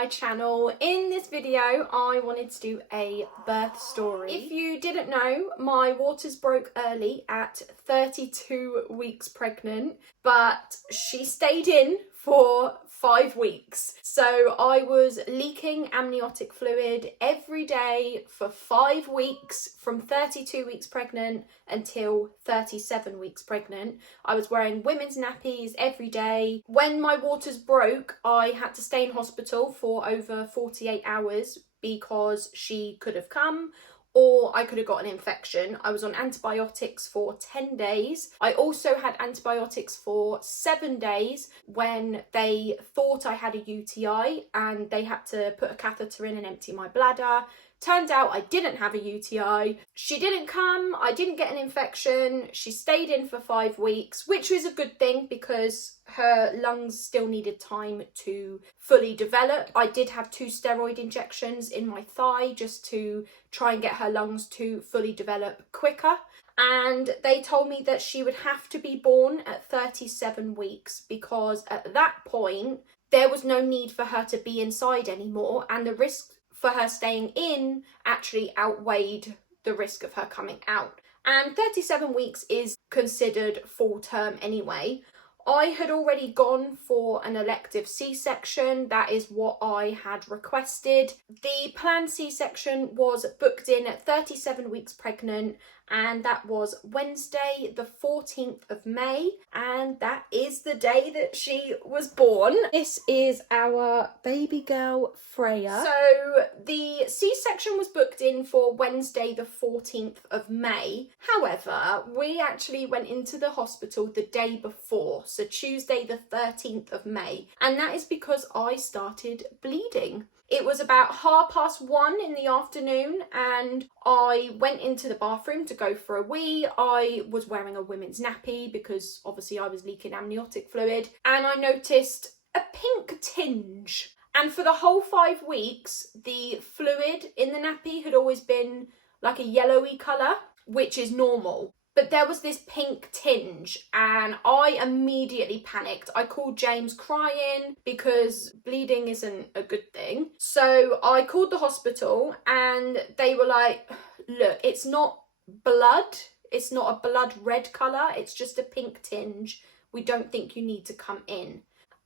my channel. In this video I wanted to do a birth story. If you didn't know, my waters broke early at 32 weeks pregnant, but she stayed in for 5 weeks. So I was leaking amniotic fluid every day for 5 weeks from 32 weeks pregnant until 37 weeks pregnant. I was wearing women's nappies every day. When my waters broke, I had to stay in hospital for over 48 hours because she could have come or I could have got an infection. I was on antibiotics for 10 days. I also had antibiotics for 7 days when they thought I had a UTI and they had to put a catheter in and empty my bladder. Turned out I didn't have a UTI. She didn't come, I didn't get an infection. She stayed in for 5 weeks, which was a good thing because her lungs still needed time to fully develop. I did have 2 steroid injections in my thigh just to try and get her lungs to fully develop quicker. And they told me that she would have to be born at 37 weeks because at that point, there was no need for her to be inside anymore, and the risk for her staying in actually outweighed the risk of her coming out. And 37 weeks is considered full term anyway. I had already gone for an elective C-section. That is what I had requested. The planned C-section was booked in at 37 weeks pregnant, and that was Wednesday the 14th of May, and that is the day that she was born. This is our baby girl Freya. So the C-section was booked in for Wednesday the 14th of May. However, we actually went into the hospital the day before, so Tuesday the 13th of May, and that is because I started bleeding. It was about 1:30 in the afternoon and I went into the bathroom to go for a wee. I was wearing a women's nappy because obviously I was leaking amniotic fluid, and I noticed a pink tinge. And for the whole 5 weeks, the fluid in the nappy had always been like a yellowy colour, which is normal. But there was this pink tinge and I immediately panicked. I called James crying because bleeding isn't a good thing. So I called the hospital and they were like, look, it's not blood. It's not a blood red colour. It's just a pink tinge. We don't think you need to come in.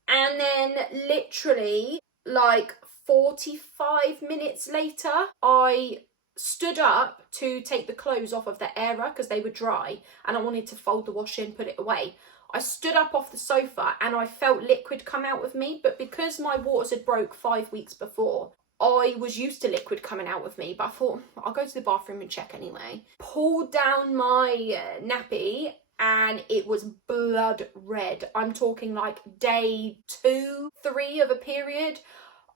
And then literally like 45 minutes later, I stood up to take the clothes off of the airer because they were dry and I wanted to fold the wash in, put it away. I stood up off the sofa and I felt liquid come out of me, but because my waters had broke 5 weeks before, I was used to liquid coming out of me, but I thought I'll go to the bathroom and check anyway. Pulled down my nappy and it was blood red. I'm talking like day 2, 3 of a period.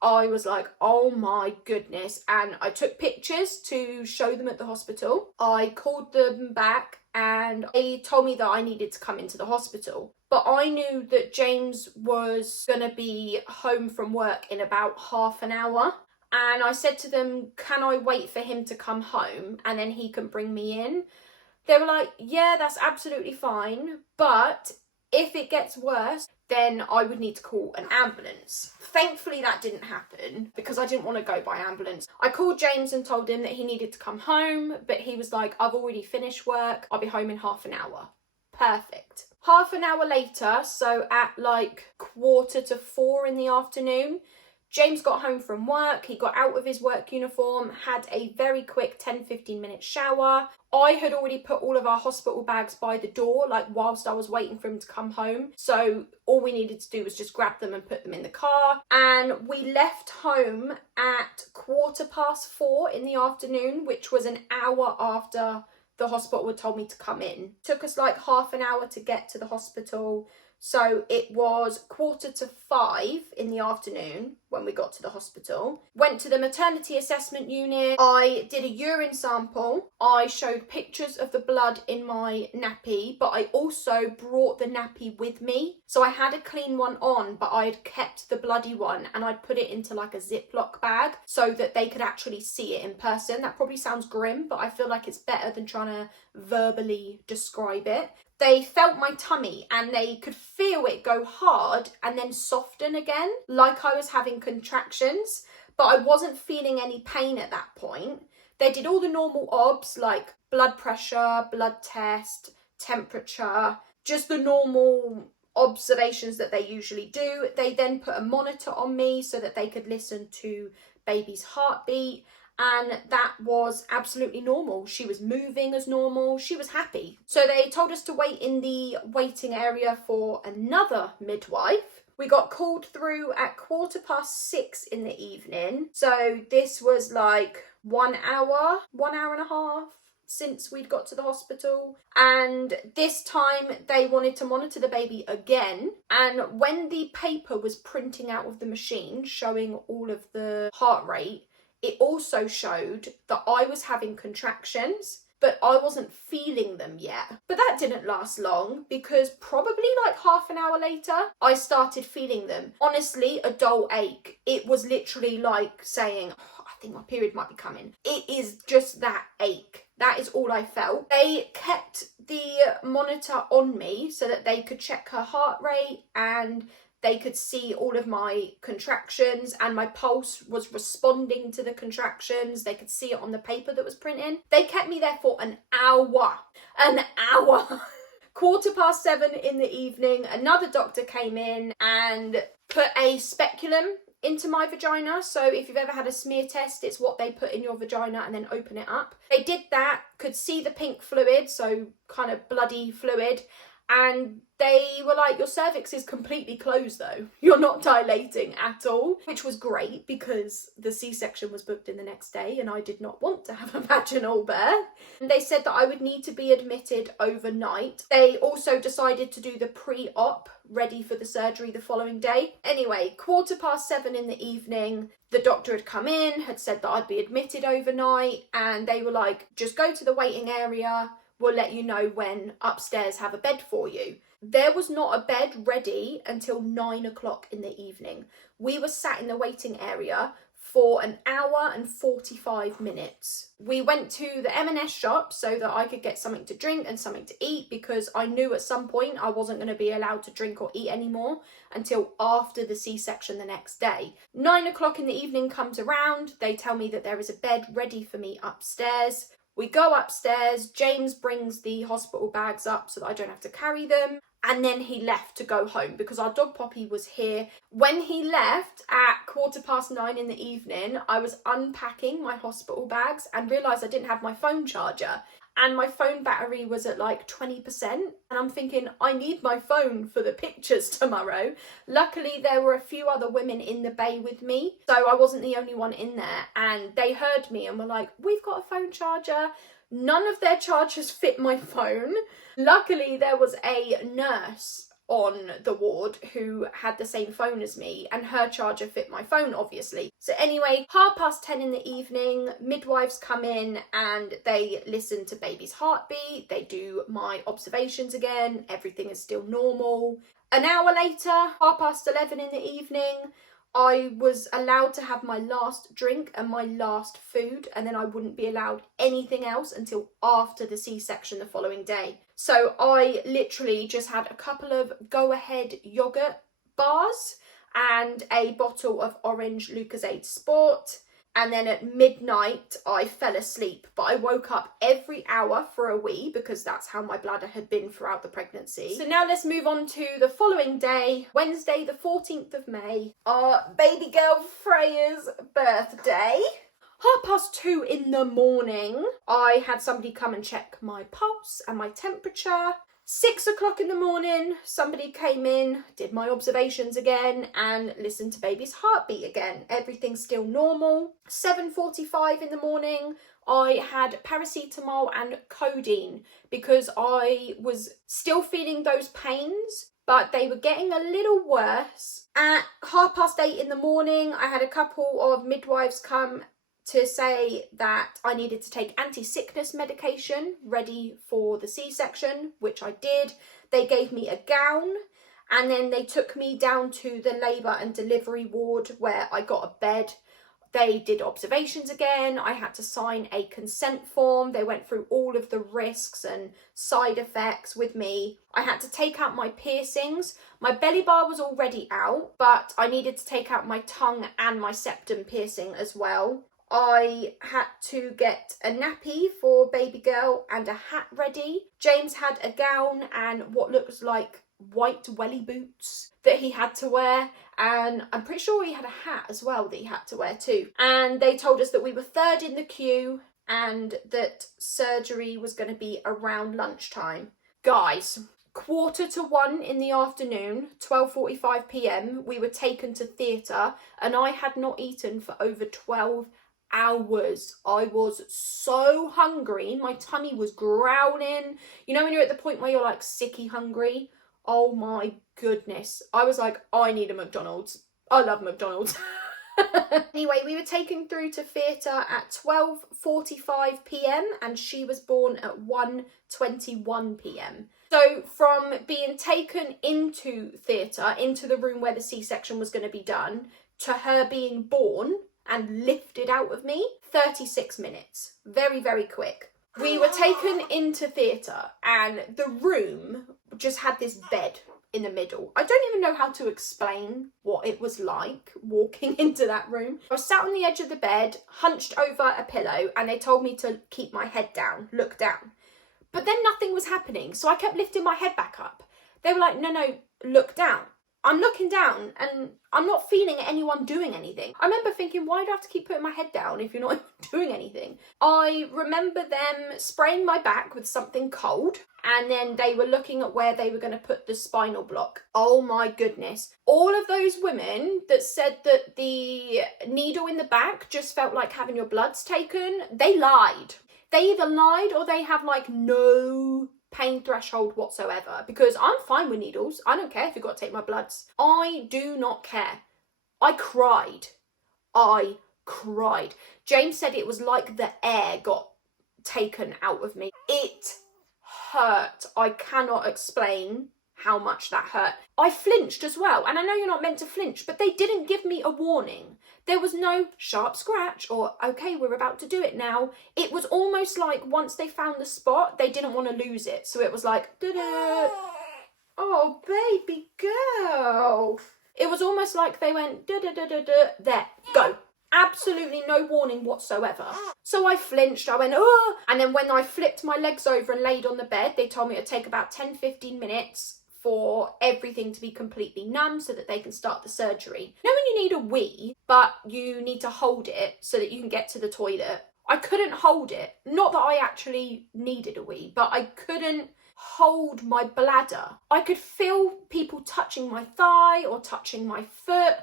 I was like, oh my goodness. And I took pictures to show them at the hospital. I called them back and they told me that I needed to come into the hospital. But I knew that James was going to be home from work in about half an hour. And I said to them, can I wait for him to come home and then he can bring me in? They were like, yeah, that's absolutely fine. But if it gets worse, then I would need to call an ambulance. Thankfully that didn't happen because I didn't want to go by ambulance. I called James and told him that he needed to come home, but he was like, I've already finished work, I'll be home in half an hour. Perfect. Half an hour later, so at like 3:45 in the afternoon, James got home from work, he got out of his work uniform, had a very quick 10-15 minute shower. I had already put all of our hospital bags by the door, like whilst I was waiting for him to come home. So all we needed to do was just grab them and put them in the car. And we left home at 4:15 in the afternoon, which was an hour after the hospital had told me to come in. Took us like half an hour to get to the hospital. So it was 4:45 in the afternoon when we got to the hospital. Went to the maternity assessment unit. I did a urine sample. I showed pictures of the blood in my nappy, but I also brought the nappy with me. So I had a clean one on, but I had kept the bloody one and I'd put it into like a Ziploc bag so that they could actually see it in person. That probably sounds grim, but I feel like it's better than trying to verbally describe it. they felt my tummy and they could feel it go hard and then soften again, like I was having contractions, but I wasn't feeling any pain at that point. They did all the normal obs like blood pressure, blood test, temperature, just the normal observations that they usually do. They then put a monitor on me so that they could listen to baby's heartbeat, and that was absolutely normal. She was moving as normal, she was happy. So they told us to wait in the waiting area for another midwife. We got called through at 6:15 in the evening. So this was like 1 hour, 1.5 hours since we'd got to the hospital. And this time they wanted to monitor the baby again. And when the paper was printing out of the machine showing all of the heart rate, it also showed that I was having contractions, but I wasn't feeling them yet. But that didn't last long, because probably like half an hour later, I started feeling them. Honestly, a dull ache. It was literally like saying, oh, I think my period might be coming. It is just that ache. That is all I felt. They kept the monitor on me so that they could check her heart rate and they could see all of my contractions, and my pulse was responding to the contractions. They could see it on the paper that was printing. They kept me there for an hour. An hour. 7:15 in the evening, another doctor came in and put a speculum into my vagina. So if you've ever had a smear test, it's what they put in your vagina and then open it up. They did that, could see the pink fluid, so kind of bloody fluid. And they were like, your cervix is completely closed though. You're not dilating at all, which was great because the C-section was booked in the next day and I did not want to have a vaginal birth. And they said that I would need to be admitted overnight. They also decided to do the pre-op, ready for the surgery the following day. Anyway, 7:15 in the evening, the doctor had come in, had said that I'd be admitted overnight, and they were like, just go to the waiting area. We'll let you know when upstairs have a bed for you. There was not a bed ready until 9 o'clock in the evening. We were sat in the waiting area for 1 hour and 45 minutes. We went to the M&S shop so that I could get something to drink and something to eat, because I knew at some point I wasn't going to be allowed to drink or eat anymore until after the C-section the next day. 9 o'clock in the evening comes around. They tell me that there is a bed ready for me upstairs. We go upstairs, James brings the hospital bags up so that I don't have to carry them, and then he left to go home because our dog Poppy was here. When he left at 9:15 in the evening, I was unpacking my hospital bags and realised I didn't have my phone charger. And my phone battery was at like 20%. And I'm thinking, I need my phone for the pictures tomorrow. Luckily, there were a few other women in the bay with me, so I wasn't the only one in there. And they heard me and were like, we've got a phone charger. None of their chargers fit my phone. Luckily, there was a nurse on the ward who had the same phone as me, and her charger fit my phone, obviously. So anyway, 10:30 in the evening, midwives come in and they listen to baby's heartbeat. They do my observations again. Everything is still normal. An hour later, 11:30 in the evening, I was allowed to have my last drink and my last food, and then I wouldn't be allowed anything else until after the C-section the following day. So I literally just had a couple of Go-Ahead yogurt bars and a bottle of orange Lucozade Sport. And then at midnight, I fell asleep, but I woke up every hour for a wee because that's how my bladder had been throughout the pregnancy. So now let's move on to the following day, Wednesday, the 14th of May, our baby girl Freya's birthday. 2:30 in the morning, I had somebody come and check my pulse and my temperature. 6 o'clock in the morning, somebody came in, did my observations again and listened to baby's heartbeat again. Everything's still normal. 7:45 in the morning, I had paracetamol and codeine because I was still feeling those pains, but they were getting a little worse. At 8:30 in the morning, I had a couple of midwives come to say that I needed to take anti-sickness medication ready for the C-section, which I did. They gave me a gown, and then they took me down to the labour and delivery ward where I got a bed. They did observations again. I had to sign a consent form. They went through all of the risks and side effects with me. I had to take out my piercings. My belly bar was already out, but I needed to take out my tongue and my septum piercing as well. I had to get a nappy for baby girl and a hat ready. James had a gown and what looks like white welly boots that he had to wear, and I'm pretty sure he had a hat as well that he had to wear too. And they told us that we were third in the queue and that surgery was going to be around lunchtime. Guys, 1:45 in the afternoon, 12:45 p.m, we were taken to theatre and I had not eaten for over 12 hours. I was so hungry, my tummy was growling. You know when you're at the point where you're like sicky hungry? Oh my goodness. I was like, I need a McDonald's. I love McDonald's. Anyway, we were taken through to theatre at 12:45 p.m. and she was born at 1:21 p.m. So from being taken into theatre, into the room where the C-section was going to be done, to her being born and lifted out of me, 36 minutes. Very, very quick. We were taken into theatre and the room just had this bed in the middle. I don't even know how to explain what it was like walking into that room. I was sat on the edge of the bed, hunched over a pillow, and they told me to keep my head down, look down. But then nothing was happening, so I kept lifting my head back up. They were like, no, look down. I'm looking down and I'm not feeling anyone doing anything. I remember thinking, why do I have to keep putting my head down if you're not doing anything? I remember them spraying my back with something cold and then they were looking at where they were going to put the spinal block. Oh my goodness. All of those women that said that the needle in the back just felt like having your bloods taken, they lied. They either lied or they have like no pain threshold whatsoever, because I'm fine with needles. I don't care if you've got to take my bloods. I do not care. I cried. James said it was like the air got taken out of me. It hurt. I cannot explain how much that hurt. I flinched as well, and I know you're not meant to flinch, but they didn't give me a warning. There was no sharp scratch or, okay, we're about to do it now. It was almost like once they found the spot, they didn't want to lose it. So it was like, da-da. Oh, baby girl. It was almost like they went, da-da-da-da-da, there, go. Absolutely no warning whatsoever. So I flinched, I went, oh, and then when I flipped my legs over and laid on the bed, they told me it'd take about 10-15 minutes for everything to be completely numb so that they can start the surgery. You know when you need a wee, but you need to hold it so that you can get to the toilet? I couldn't hold it. Not that I actually needed a wee, but I couldn't hold my bladder. I could feel people touching my thigh or touching my foot,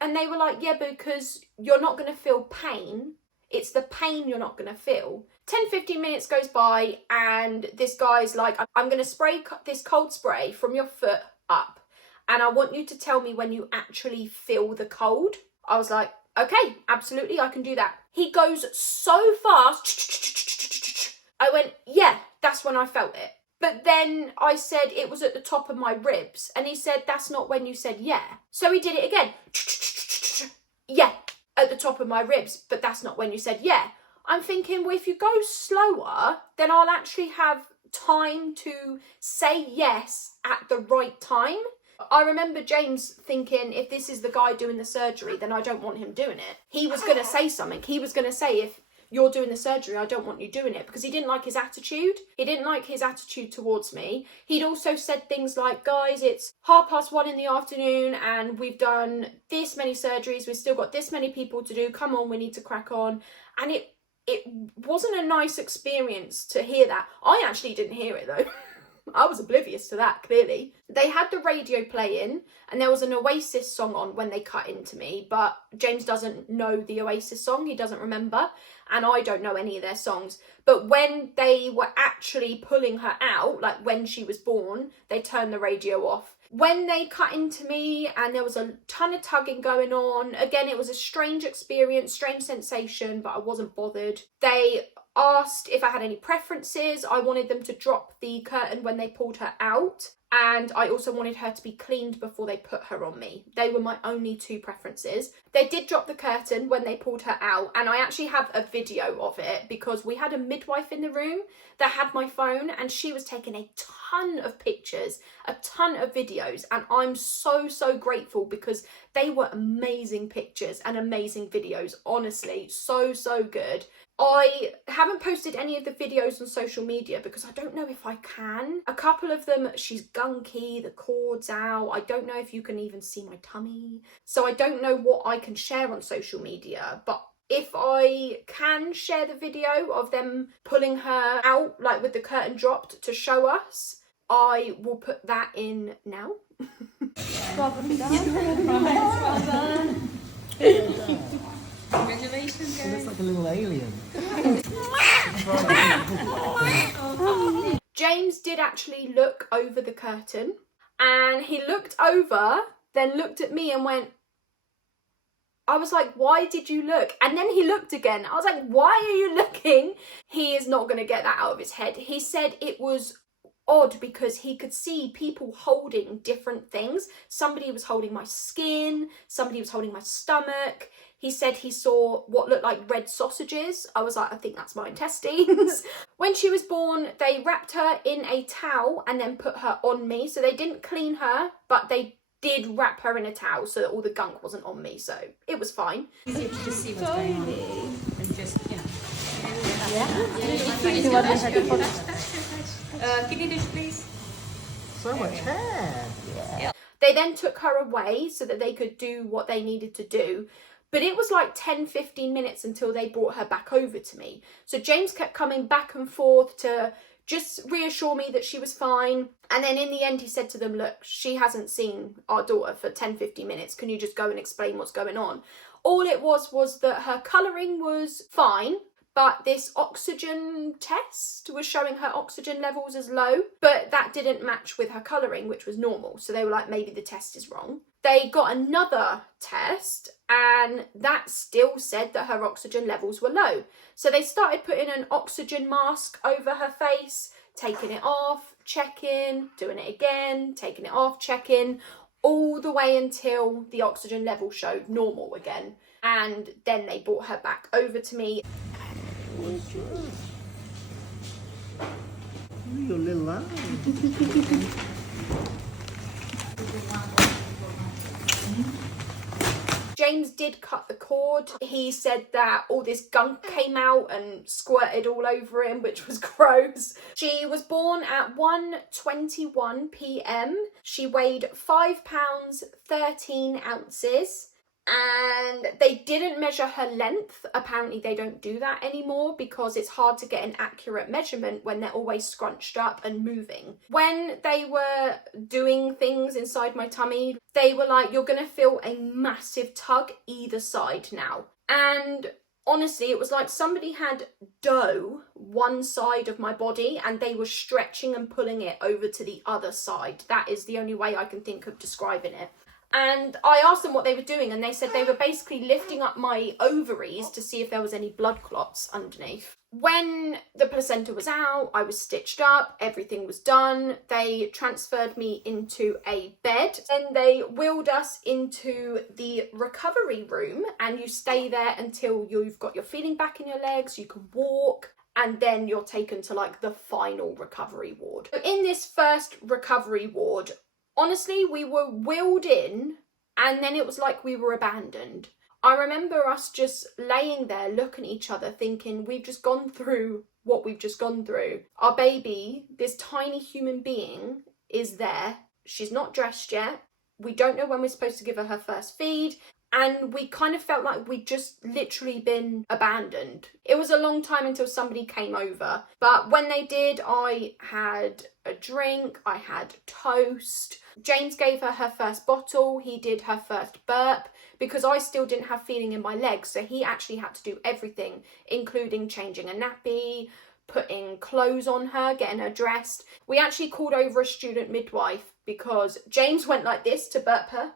and they were like, yeah, because you're not going to feel pain. It's the pain you're not going to feel. 10-15 minutes goes by and this guy's like, I'm going to spray this cold spray from your foot up and I want you to tell me when you actually feel the cold. I was like, okay, absolutely, I can do that. He goes so fast. I went, yeah, that's when I felt it. But then I said it was at the top of my ribs and he said, that's not when you said yeah. So he did it again. Yeah, at the top of my ribs, but that's not when you said yeah. I'm thinking, well, if you go slower, then I'll actually have time to say yes at the right time. I remember James thinking, if this is the guy doing the surgery, then I don't want him doing it. He was going to say something. He was going to say, if you're doing the surgery, I don't want you doing it, because he didn't like his attitude. He didn't like his attitude towards me. He'd also said things like, guys, it's 1:30 in the afternoon and we've done this many surgeries. We've still got this many people to do. Come on, we need to crack on. And it wasn't a nice experience to hear that. I actually didn't hear it though. I was oblivious to that, clearly. They had the radio playing and there was an Oasis song on when they cut into me, but James doesn't know the Oasis song, he doesn't remember, and I don't know any of their songs. But when they were actually pulling her out, like when she was born, they turned the radio off. When they cut into me and there was a ton of tugging going on, again, it was a strange experience, strange sensation, but I wasn't bothered. They asked if I had any preferences. I wanted them to drop the curtain when they pulled her out. and I also wanted her to be cleaned before they put her on me. They were my only two preferences. They did drop the curtain when they pulled her out, and I actually have a video of it because we had a midwife in the room that had my phone, and she was taking a ton of pictures, a ton of videos, and I'm so grateful because they were amazing pictures and amazing videos. Honestly, so good. I haven't posted any of the videos on social media because I don't know if I can. A couple of them, she's gunky, the cord's out. I don't know if you can even see my tummy. So I don't know what I can share on social media, but if I can share the video of them pulling her out, like with the curtain dropped to show us, I will put that in now. Well done. Congratulations, guys. She looks like a little alien. James did actually look over the curtain, and he looked over, then looked at me and went, I was like, why did you look? And then he looked again. I was like, why are you looking? He is not going to get that out of his head. He said it was odd because he could see people holding different things. Somebody was holding my skin, somebody was holding my stomach. He said he saw what looked like red sausages. I was like, I think that's my intestines. When she was born, they wrapped her in a towel and then put her on me. So they didn't clean her, but they did wrap her in a towel so that all the gunk wasn't on me. So it was fine. Easier to just see what's going on. And just, you know. Kidney dish, please. So much hair. Yeah. They then took her away so that they could do what they needed to do. But it was like 10-15 minutes until they brought her back over to me. So James kept coming back and forth to just reassure me that she was fine. And then in the end, he said to them, look, she hasn't seen our daughter for 10-15 minutes. Can you just go and explain what's going on? All it was that her colouring was fine, but this oxygen test was showing her oxygen levels as low, but that didn't match with her colouring, which was normal. So they were like, maybe the test is wrong. They got another test and that still said that her oxygen levels were low. So they started putting an oxygen mask over her face, taking it off, checking, doing it again, taking it off, checking, all the way until the oxygen level showed normal again. And then they brought her back over to me. Your little eye. James did cut the cord. He said that all this gunk came out and squirted all over him, which was gross. She was born at 1:21 p.m. She weighed 5 pounds 13 ounces. And they didn't measure her length. Apparently they don't do that anymore because it's hard to get an accurate measurement when they're always scrunched up and moving. When they were doing things inside my tummy, they were like, you're going to feel a massive tug either side now. And honestly, it was like somebody had dough one side of my body and they were stretching and pulling it over to the other side. That is the only way I can think of describing it. And I asked them what they were doing and they said they were basically lifting up my ovaries to see if there was any blood clots underneath. When the placenta was out, I was stitched up, everything was done. They transferred me into a bed and they wheeled us into the recovery room, and you stay there until you've got your feeling back in your legs, you can walk, and then you're taken to like the final recovery ward. In this first recovery ward, honestly, we were wheeled in and then it was like we were abandoned. I remember us just laying there looking at each other thinking, we've just gone through what we've just gone through. Our baby, this tiny human being, is there. She's not dressed yet. We don't know when we're supposed to give her her first feed. And we kind of felt like we'd just literally been abandoned. It was a long time until somebody came over. But when they did, I had a drink, I had toast. James gave her her first bottle. He did her first burp because I still didn't have feeling in my legs. So he actually had to do everything, including changing a nappy, putting clothes on her, getting her dressed. We actually called over a student midwife because James went like this to burp her.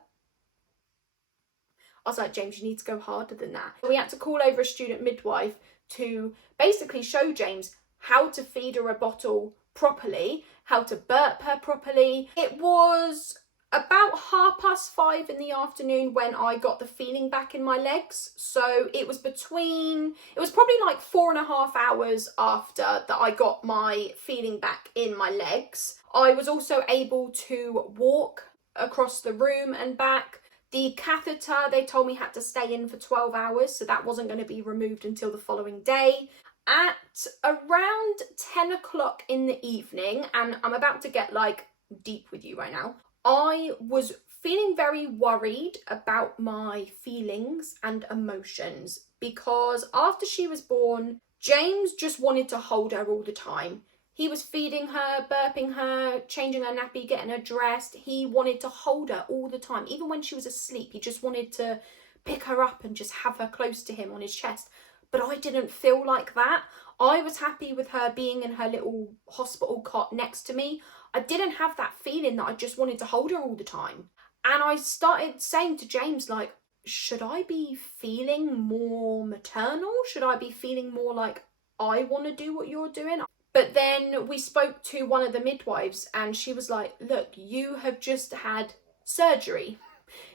I was like, James, you need to go harder than that. We had to call over a student midwife to basically show James how to feed her a bottle properly, how to burp her properly. It was about 5:30 in the afternoon when I got the feeling back in my legs. So it was probably like 4.5 hours after that I got my feeling back in my legs. I was also able to walk across the room and back. The catheter, they told me, had to stay in for 12 hours, so that wasn't going to be removed until the following day. At around 10 o'clock in the evening, and I'm about to get like deep with you right now, I was feeling very worried about my feelings and emotions because after she was born, James just wanted to hold her all the time. He was feeding her, burping her, changing her nappy, getting her dressed. He wanted to hold her all the time. Even when she was asleep, he just wanted to pick her up and just have her close to him on his chest. But I didn't feel like that. I was happy with her being in her little hospital cot next to me. I didn't have that feeling that I just wanted to hold her all the time. And I started saying to James, like, should I be feeling more maternal? Should I be feeling more like I want to do what you're doing? But then we spoke to one of the midwives and she was like, look, you have just had surgery.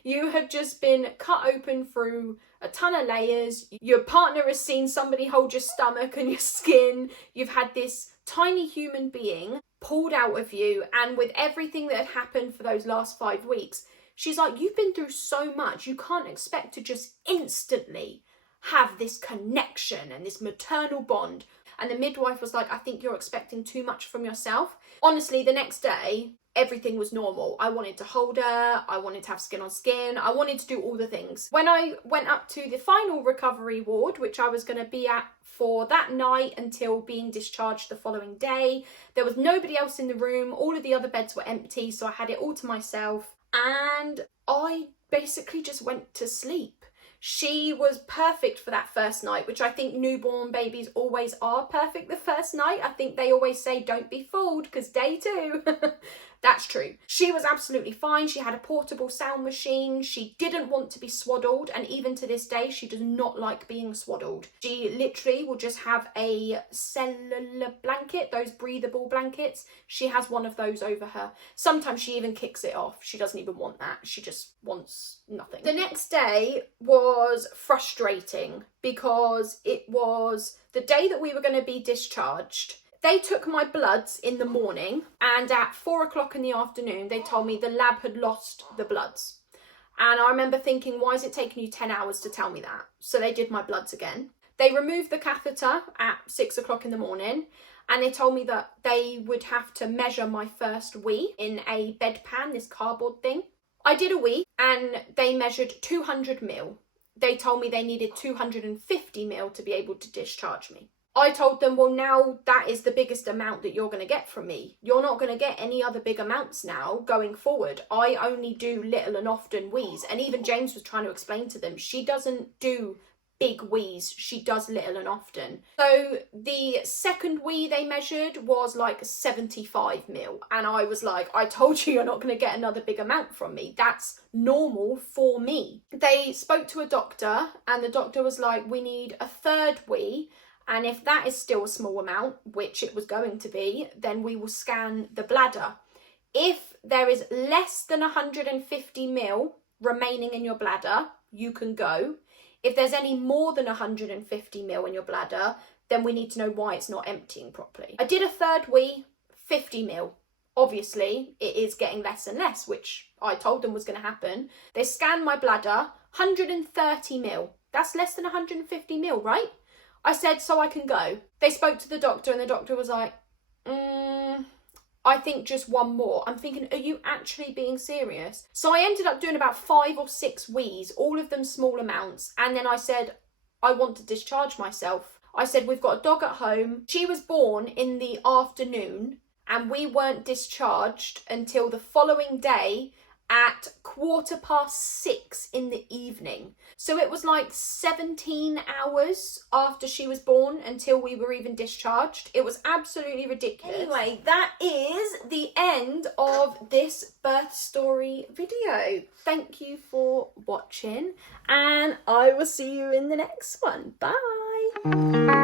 You have just been cut open through a ton of layers. Your partner has seen somebody hold your stomach and your skin. You've had this tiny human being pulled out of you, and with everything that had happened for those last 5 weeks, she's like, you've been through so much. You can't expect to just instantly have this connection and this maternal bond. And the midwife was like, I think you're expecting too much from yourself. Honestly, the next day, everything was normal. I wanted to hold her. I wanted to have skin on skin. I wanted to do all the things. When I went up to the final recovery ward, which I was going to be at for that night until being discharged the following day, there was nobody else in the room. All of the other beds were empty, so I had it all to myself. And I basically just went to sleep. She was perfect for that first night, which I think newborn babies always are perfect the first night. I think they always say, don't be fooled, because day 2. That's true. She was absolutely fine. She had a portable sound machine. She didn't want to be swaddled. And even to this day, she does not like being swaddled. She literally will just have a cellular blanket, those breathable blankets. She has one of those over her. Sometimes she even kicks it off. She doesn't even want that. She just wants nothing. The next day was frustrating because it was the day that we were going to be discharged. They took my bloods in the morning, and at 4 o'clock in the afternoon, they told me the lab had lost the bloods. And I remember thinking, why is it taking you 10 hours to tell me that? So they did my bloods again. They removed the catheter at 6 o'clock in the morning, and they told me that they would have to measure my first wee in a bedpan, this cardboard thing. I did a wee, and they measured 200 mil. They told me they needed 250 mil to be able to discharge me. I told them, well, now that is the biggest amount that you're going to get from me. You're not going to get any other big amounts now going forward. I only do little and often wees. And even James was trying to explain to them, she doesn't do big wees. She does little and often. So the second wee they measured was like 75 mil. And I was like, I told you you're not going to get another big amount from me. That's normal for me. They spoke to a doctor and the doctor was like, we need a third wee. And if that is still a small amount, which it was going to be, then we will scan the bladder. If there is less than 150 mil remaining in your bladder, you can go. If there's any more than 150 mil in your bladder, then we need to know why it's not emptying properly. I did a third wee, 50 mil. Obviously, it is getting less and less, which I told them was going to happen. They scanned my bladder, 130 mil. That's less than 150 mil, right? I said, so I can go. They spoke to the doctor and the doctor was like, I think just one more. I'm thinking, are you actually being serious? So I ended up doing about 5 or 6 wees, all of them small amounts. And then I said, I want to discharge myself. I said, we've got a dog at home. She was born in the afternoon and we weren't discharged until the following day at 6:15 in the evening. So it was like 17 hours after she was born until we were even discharged. It was absolutely ridiculous. Anyway, that is the end of this birth story video. Thank you for watching and I will see you in the next one. Bye.